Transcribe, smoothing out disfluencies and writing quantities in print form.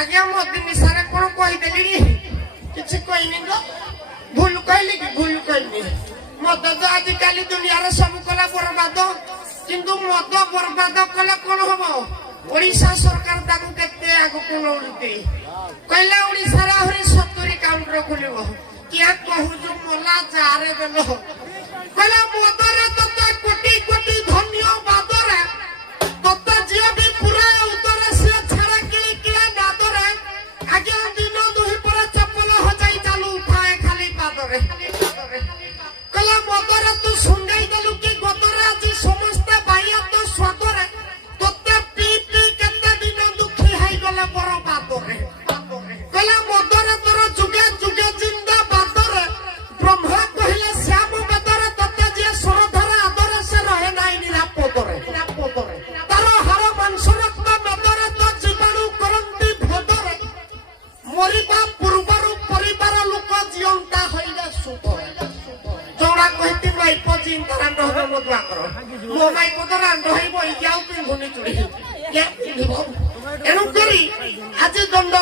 ଆଜ୍ଞା ମୋଦି ନିଶାରେ କଣ କହିଦେଲି କିଛି କହିନି ତ ଭୁଲ କହିଲି କି ଭୁଲ କହିନି ମଦ ତ ଆଜିକାଲି ଦୁନିଆରେ ସବୁ କଲା ବର୍ବାଦ କିନ୍ତୁ ମଦ ବର୍ବାଦ କଲେ କଣ ହବ ଓଡିଶା ସରକାର ତାକୁ କେତେ ଆଗକୁ ନଉଛନ୍ତି କହିଲେ ଓଡିଶାରେ ଆହୁରି 70 କାଉଣ୍ଟର ଖୋଲିବ କିଏ କହୁଛୁ ମଲା ଯାରେ ଦେଲ କହିଲା ମଦରେ ତତେ କୋଟି କୋଟି ଧନ୍ୟବାଦରେ ତତେ ଯିଏ ବି ପୁରା ଉତ୍ତର ସିଏ ଛାଡେ କିଳି କିଳେ ନାଦରେ ଆଜ୍ଞା ଦିନ ଦୁହି ପରେ ଚପଲ ହଜାଇ ଚାଲୁ ଉଠାଏ ଖାଲି ପାଦରେ କହିଲା ମଦରେ ତୁ ସୁଣ୍ଡେଇ ଦେଲୁ କି ଗଦରେ ଆଜି ସମସ୍ତେ ବାଇଆ ତ ସ୍ୱାଦରେ ତତେ ପି ପି କେତେ ଦିନ ଦୁଃଖୀ ହେଇଗଲେ ବର ବାଦରେ କହିଲା ମଦରେ ତୋର ଯୁଗେ ଯୁଗେ ଜିନ୍ଦା ବାଦରେ ବ୍ରହ୍ମା କହିଲେ ଶ୍ୟାମ ବେଦରେ ତତେ ଯିଏ ସରଧରେ ଆଦରେ ସେ ରହେ ନାହିଁ ନିରାପଦରେ ତାର ହାର ମାଂସ ରକ୍ତ ବେଦରେ ତ ଜୀବାଣୁ କରନ୍ତି ଭେଦରେ ମରିବା ପୂର୍ବରୁ ପରିବାର ଲୋକ ଜିଅନ୍ତା ହଇଲେ ସୁଧରେ ଯୋଉଟା କହିତି ମାଇପ ଜିନ୍ତା ରାଣ୍ଡ ହବ ମୋ ଦୁଆଙ୍କର ମୋ ମାଇପ ତ ରାଣ୍ଡ ହେଇ ବଇକି ଆଉ ପିନ୍ଧୁନି ଚୁଡ଼ି ପିନ୍ଧିବ ଏଣୁ କରି ଆଜି ଦଣ୍ଡ